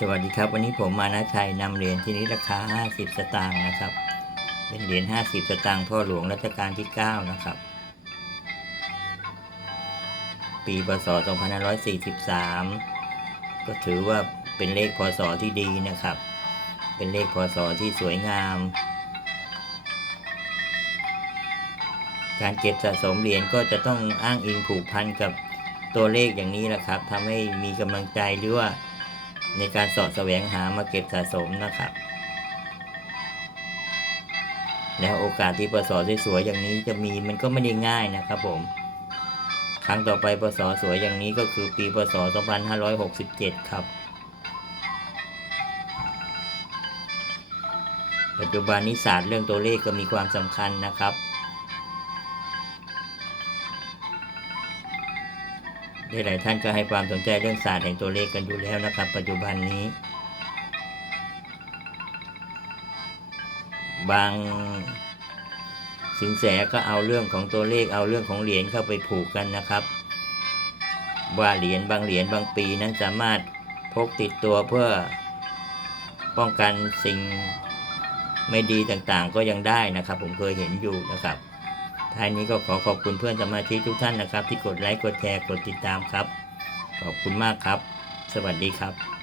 สวัสดีครับ วันนี้ผมมานะชัยนำเหรียญที่นี้ราคา 50 สตางค์นะครับ เป็นเหรียญ 50 สตางค์พ่อหลวงรัชกาลที่ 9 นะครับ ปีพศ 2543 ก็ถือว่าเป็นเลขพศที่ดีนะครับ เป็นเลขพศที่สวยงาม การเก็บสะสมเหรียญก็จะต้องอ้างอิงผูกพันกับตัวเลขอย่างนี้แหละครับทำให้มีกำลังใจหรือว่า ในการสาะแสวงหามาเก็บสะสมนะครับ แล้วโอกาสที่ปศสวยๆอย่างนี้จะมีมันก็ไม่ได้ง่ายนะครับผม ครั้งต่อไปปศสวยอย่างนี้ก็คือปีปศ2567 ครับ ปัจจุบันนี้ศาสตร์เรื่องตัวเลขก็มีความสำคัญนะครับ หลายท่านก็ให้ความสนใจเรื่องศาสตร์แห่งตัวเลขกันอยู่แล้วนะครับ ปัจจุบันนี้ บางสินแสก็เอาเรื่องของตัวเลขเอาเรื่องของเหรียญเข้าไปผูกกันนะครับ ว่าเหรียญบางเหรียญบางปีนั้นสามารถพกติดตัวเพื่อป้องกันสิ่งไม่ดีต่างๆ ก็ยังได้นะครับ ผมเคยเห็นอยู่นะครับ ท้ายนี้ก็ขอขอบคุณเพื่อนสมาชิกทุกท่านนะครับ ที่กดไลค์กดแชร์กดติดตามครับ ขอบคุณมากครับ สวัสดีครับ